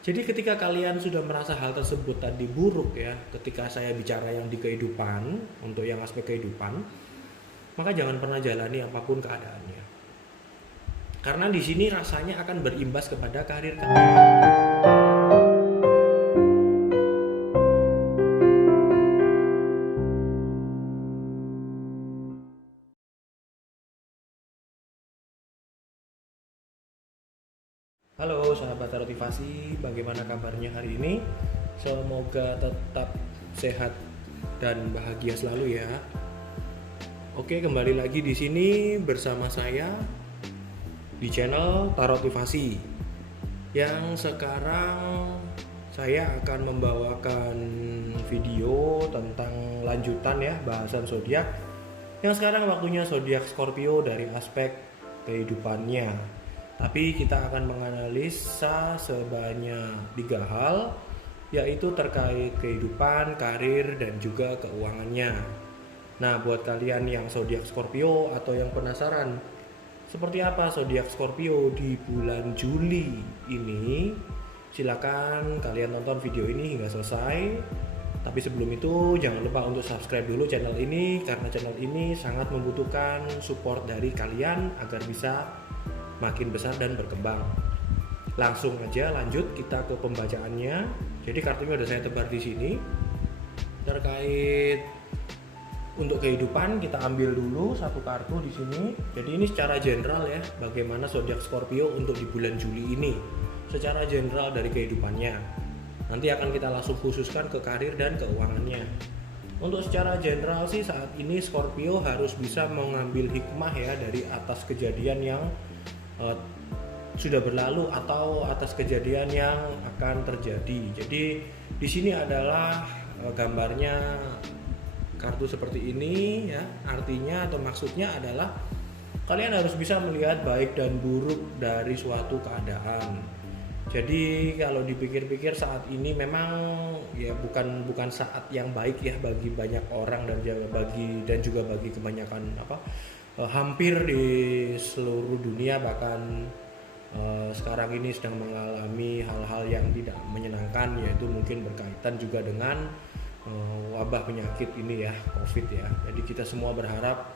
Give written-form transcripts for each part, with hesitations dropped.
Jadi ketika kalian sudah merasa hal tersebut tadi buruk ya, ketika saya bicara yang di kehidupan, untuk yang aspek kehidupan, maka jangan pernah jalani apapun keadaannya. Karena di sini rasanya akan berimbas kepada karir kalian. Halo sahabat Tarotivasi, bagaimana kabarnya hari ini? Semoga tetap sehat dan bahagia selalu ya. Oke, kembali lagi di sini bersama saya di channel Tarotivasi. Yang sekarang saya akan membawakan video tentang lanjutan ya bahasan zodiak. Yang sekarang waktunya zodiak Scorpio dari aspek kehidupannya. Tapi kita akan menganalisa sebanyak 3 hal, yaitu terkait kehidupan, karir, dan juga keuangannya. Nah, buat kalian yang zodiak Scorpio atau yang penasaran seperti apa zodiak Scorpio di bulan Juli ini, silakan kalian tonton video ini hingga selesai. Tapi sebelum itu jangan lupa untuk subscribe dulu channel ini, karena channel ini sangat membutuhkan support dari kalian agar bisa makin besar dan berkembang. Langsung aja lanjut kita ke pembacaannya. Jadi kartunya udah saya tebar di sini. Terkait untuk kehidupan kita ambil dulu satu kartu di sini. Jadi ini secara general ya, bagaimana zodiak Scorpio untuk di bulan Juli ini. Secara general dari kehidupannya. Nanti akan kita langsung khususkan ke karir dan keuangannya. Untuk secara general sih saat ini Scorpio harus bisa mengambil hikmah ya dari atas kejadian yang sudah berlalu atau atas kejadian yang akan terjadi. Jadi di sini adalah gambarnya kartu seperti ini ya. Artinya atau maksudnya adalah kalian harus bisa melihat baik dan buruk dari suatu keadaan. Jadi kalau dipikir-pikir saat ini memang ya bukan saat yang baik ya bagi banyak orang dan juga bagi kebanyakan hampir di seluruh dunia, bahkan sekarang ini sedang mengalami hal-hal yang tidak menyenangkan, yaitu mungkin berkaitan juga dengan wabah penyakit ini ya, COVID ya. Jadi kita semua berharap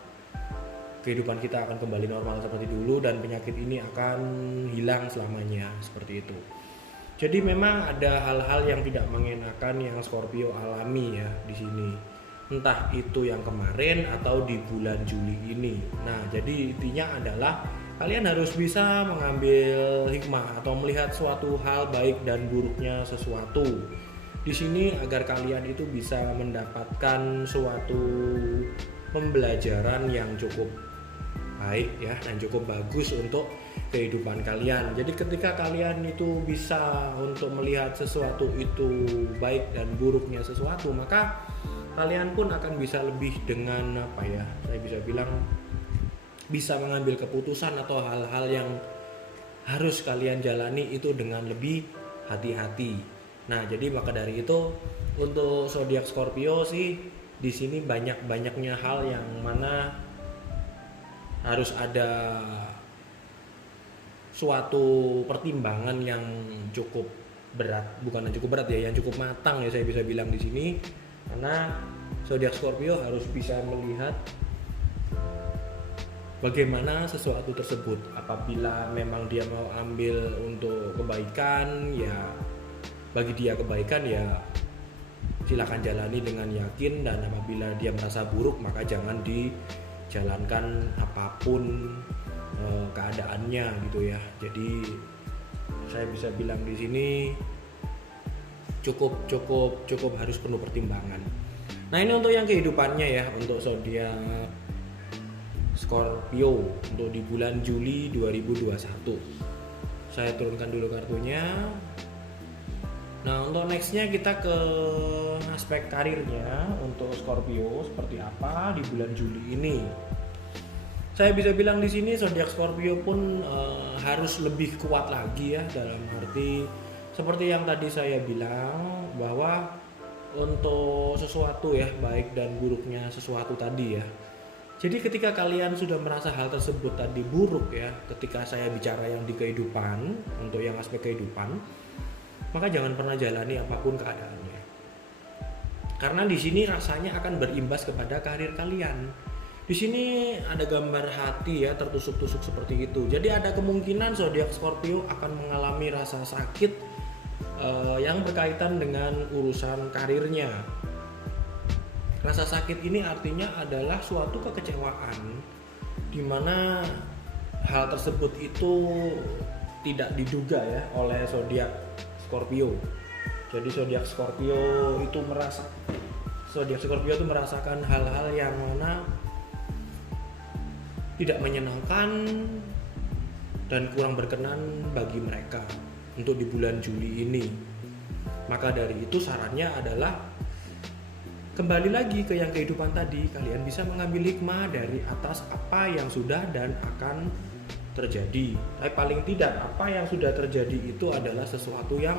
kehidupan kita akan kembali normal seperti dulu dan penyakit ini akan hilang selamanya, seperti itu. Jadi memang ada hal-hal yang tidak mengenakan yang Scorpio alami ya di sini. Entah itu yang kemarin atau di bulan Juli ini. Nah, jadi intinya adalah kalian harus bisa mengambil hikmah atau melihat suatu hal baik dan buruknya sesuatu di sini agar kalian itu bisa mendapatkan suatu pembelajaran yang cukup baik ya dan cukup bagus untuk kehidupan kalian. Jadi ketika kalian itu bisa untuk melihat sesuatu itu baik dan buruknya sesuatu, maka kalian pun akan bisa lebih dengan saya bisa bilang bisa mengambil keputusan atau hal-hal yang harus kalian jalani itu dengan lebih hati-hati. Nah, jadi maka dari itu untuk zodiak Scorpio sih di sini banyak-banyaknya hal yang mana harus ada suatu pertimbangan yang cukup berat, bukan yang cukup berat ya, yang cukup matang ya saya bisa bilang di sini. Karena zodiak Scorpio harus bisa melihat bagaimana sesuatu tersebut. Apabila memang dia mau ambil untuk kebaikan, ya bagi dia kebaikan ya silakan jalani dengan yakin, dan apabila dia merasa buruk maka jangan dijalankan apapun keadaannya gitu ya. Jadi saya bisa bilang di sini cukup harus penuh pertimbangan. Nah, ini untuk yang kehidupannya ya, untuk zodiak Scorpio untuk di bulan Juli 2021. Saya turunkan dulu kartunya. Nah, untuk nextnya kita ke aspek karirnya untuk Scorpio seperti apa di bulan Juli ini. Saya bisa bilang di sini zodiak Scorpio pun harus lebih kuat lagi ya, dalam arti seperti yang tadi saya bilang bahwa untuk sesuatu ya baik dan buruknya sesuatu tadi ya. Jadi ketika kalian sudah merasa hal tersebut tadi buruk ya, ketika saya bicara yang di kehidupan untuk yang aspek kehidupan, maka jangan pernah jalani apapun keadaannya. Karena di sini rasanya akan berimbas kepada karir kalian. Di sini ada gambar hati ya, tertusuk-tusuk seperti itu. Jadi ada kemungkinan zodiak Scorpio akan mengalami rasa sakit yang berkaitan dengan urusan karirnya. Rasa sakit ini artinya adalah suatu kekecewaan di mana hal tersebut itu tidak diduga ya oleh zodiak Scorpio. Jadi zodiak Scorpio itu merasakan hal-hal yang mana tidak menyenangkan dan kurang berkenan bagi mereka untuk di bulan Juli ini. Maka dari itu sarannya adalah kembali lagi ke yang kehidupan tadi, kalian bisa mengambil hikmah dari atas apa yang sudah dan akan terjadi. Tapi paling tidak apa yang sudah terjadi itu adalah sesuatu yang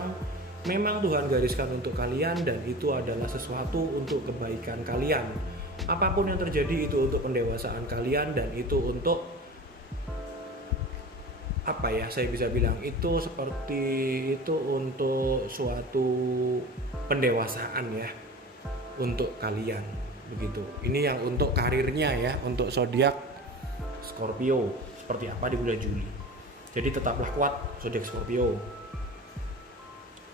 memang Tuhan gariskan untuk kalian, dan itu adalah sesuatu untuk kebaikan kalian. Apapun yang terjadi itu untuk pendewasaan kalian, dan itu untuk apa ya, saya bisa bilang itu seperti itu untuk suatu pendewasaan ya untuk kalian begitu. Ini yang untuk karirnya ya, untuk zodiak Scorpio seperti apa di bulan Juli. Jadi tetaplah kuat zodiak Scorpio.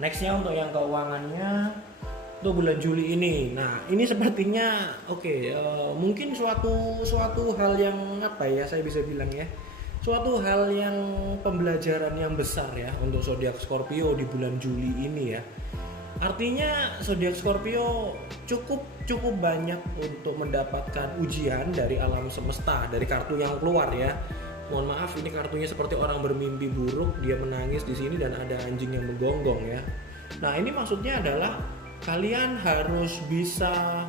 Nextnya untuk yang keuangannya untuk bulan Juli ini. Nah ini sepertinya mungkin suatu hal yang apa ya, saya bisa bilang ya, suatu hal yang pembelajaran yang besar ya untuk zodiak Scorpio di bulan Juli ini ya. Artinya zodiak Scorpio cukup banyak untuk mendapatkan ujian dari alam semesta, dari kartu yang keluar ya. Mohon maaf, ini kartunya seperti orang bermimpi buruk, dia menangis di sini dan ada anjing yang menggonggong ya. Nah, ini maksudnya adalah kalian harus bisa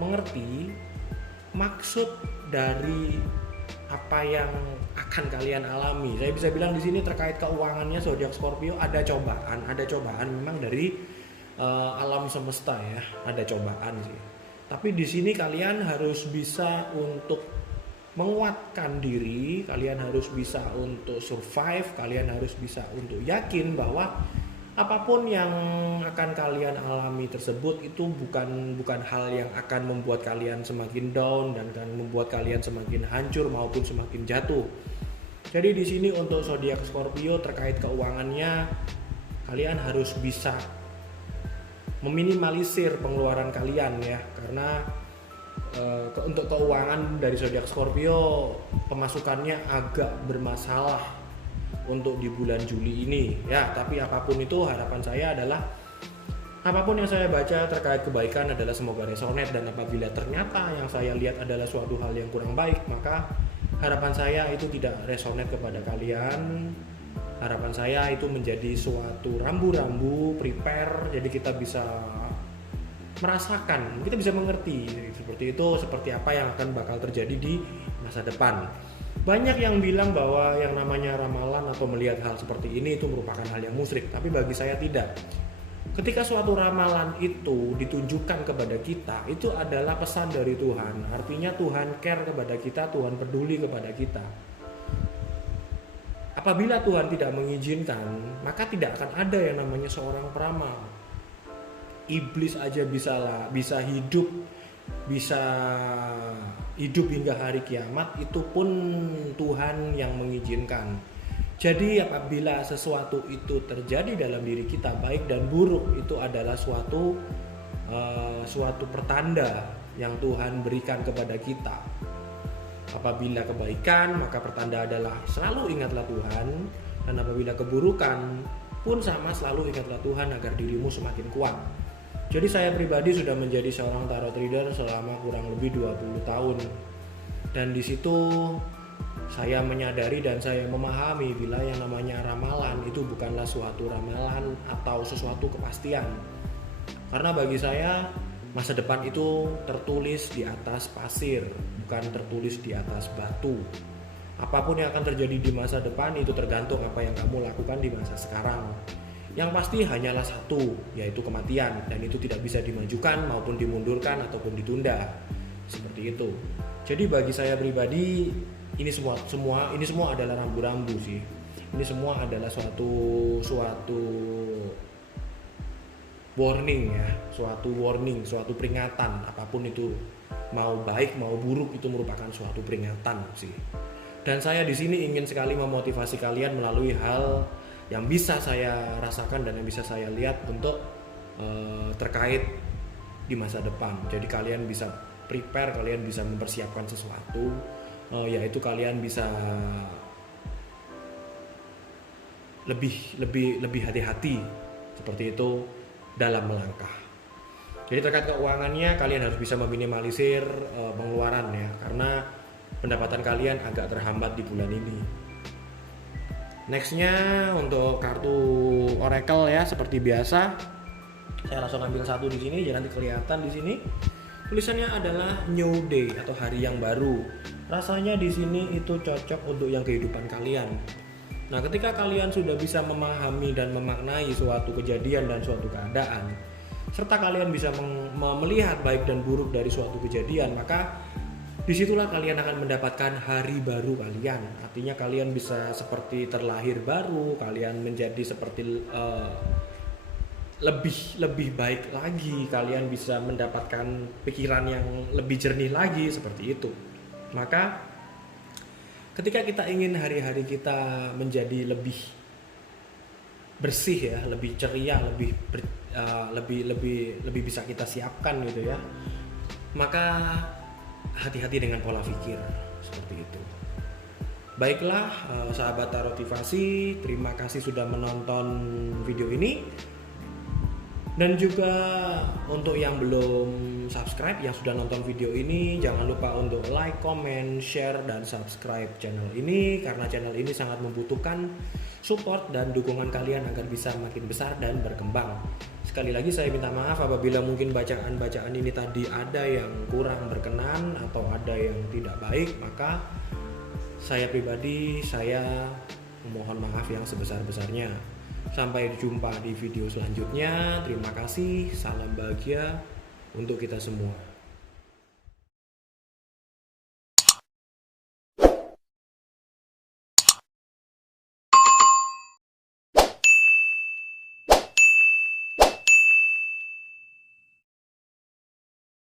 mengerti maksud dari apa yang akan kalian alami. Saya bisa bilang di sini terkait keuangannya zodiak Scorpio ada cobaan memang dari alam semesta ya, ada cobaan sih. Tapi di sini kalian harus bisa untuk menguatkan diri, kalian harus bisa untuk survive, kalian harus bisa untuk yakin bahwa apapun yang akan kalian alami tersebut itu bukan hal yang akan membuat kalian semakin down dan akan membuat kalian semakin hancur maupun semakin jatuh. Jadi di sini untuk zodiak Scorpio terkait keuangannya, kalian harus bisa meminimalisir pengeluaran kalian ya, karena untuk keuangan dari zodiak Scorpio pemasukannya agak bermasalah untuk di bulan Juli ini ya. Tapi apapun itu, harapan saya adalah apapun yang saya baca terkait kebaikan adalah semoga resonate, dan apabila ternyata yang saya lihat adalah suatu hal yang kurang baik, maka harapan saya itu tidak resonate kepada kalian. Harapan saya itu menjadi suatu rambu-rambu prepare, jadi kita bisa merasakan, kita bisa mengerti seperti itu, seperti apa yang akan bakal terjadi di masa depan. Banyak yang bilang bahwa yang namanya ramalan atau melihat hal seperti ini itu merupakan hal yang musyrik, tapi bagi saya tidak. Ketika suatu ramalan itu ditunjukkan kepada kita, itu adalah pesan dari Tuhan. Artinya Tuhan care kepada kita, Tuhan peduli kepada kita. Apabila Tuhan tidak mengizinkan, maka tidak akan ada yang namanya seorang peramal. Iblis aja bisa hidup hingga hari kiamat, itu pun Tuhan yang mengizinkan. Jadi apabila sesuatu itu terjadi dalam diri kita, baik dan buruk, itu adalah suatu pertanda yang Tuhan berikan kepada kita. Apabila kebaikan, maka pertanda adalah selalu ingatlah Tuhan, dan apabila keburukan pun sama, selalu ingatlah Tuhan agar dirimu semakin kuat. Jadi saya pribadi sudah menjadi seorang tarot reader selama kurang lebih 20 tahun. Dan di situ saya menyadari dan saya memahami bila yang namanya ramalan itu bukanlah suatu ramalan atau sesuatu kepastian. Karena bagi saya masa depan itu tertulis di atas pasir, bukan tertulis di atas batu. Apapun yang akan terjadi di masa depan itu tergantung apa yang kamu lakukan di masa sekarang. Yang pasti hanyalah satu, yaitu kematian, dan itu tidak bisa dimajukan maupun dimundurkan ataupun ditunda. Seperti itu. Jadi bagi saya pribadi ini semua adalah rambu-rambu sih. Ini semua adalah suatu warning ya, suatu peringatan. Apapun itu, mau baik mau buruk, itu merupakan suatu peringatan sih. Dan saya di sini ingin sekali memotivasi kalian melalui hal yang bisa saya rasakan dan yang bisa saya lihat untuk terkait di masa depan. Jadi kalian bisa prepare, kalian bisa mempersiapkan sesuatu, yaitu kalian bisa lebih hati-hati seperti itu dalam melangkah. Jadi terkait keuangannya, kalian harus bisa meminimalisir pengeluaran ya, karena pendapatan kalian agak terhambat di bulan ini. Nextnya untuk kartu Oracle ya, seperti biasa saya langsung ambil satu di sini, jangan kelihatan di sini. Tulisannya adalah New Day atau hari yang baru. Rasanya di sini itu cocok untuk yang kehidupan kalian. Nah, ketika kalian sudah bisa memahami dan memaknai suatu kejadian dan suatu keadaan, serta kalian bisa melihat baik dan buruk dari suatu kejadian, maka disitulah kalian akan mendapatkan hari baru kalian. Artinya kalian bisa seperti terlahir baru, kalian menjadi seperti lebih baik lagi, kalian bisa mendapatkan pikiran yang lebih jernih lagi, seperti itu. Maka ketika kita ingin hari-hari kita menjadi lebih bersih ya, lebih ceria, lebih bisa kita siapkan gitu ya, maka hati-hati dengan pola pikir seperti itu. Baiklah, sahabat Tarotivasi, terima kasih sudah menonton video ini. Dan juga untuk yang belum subscribe, yang sudah nonton video ini, jangan lupa untuk like, comment, share, dan subscribe channel ini, karena channel ini sangat membutuhkan support dan dukungan kalian agar bisa makin besar dan berkembang. Sekali lagi saya minta maaf apabila mungkin bacaan-bacaan ini tadi ada yang kurang berkenan atau ada yang tidak baik, maka saya pribadi memohon maaf yang sebesar-besarnya. Sampai jumpa di video selanjutnya. Terima kasih, salam bahagia untuk kita semua.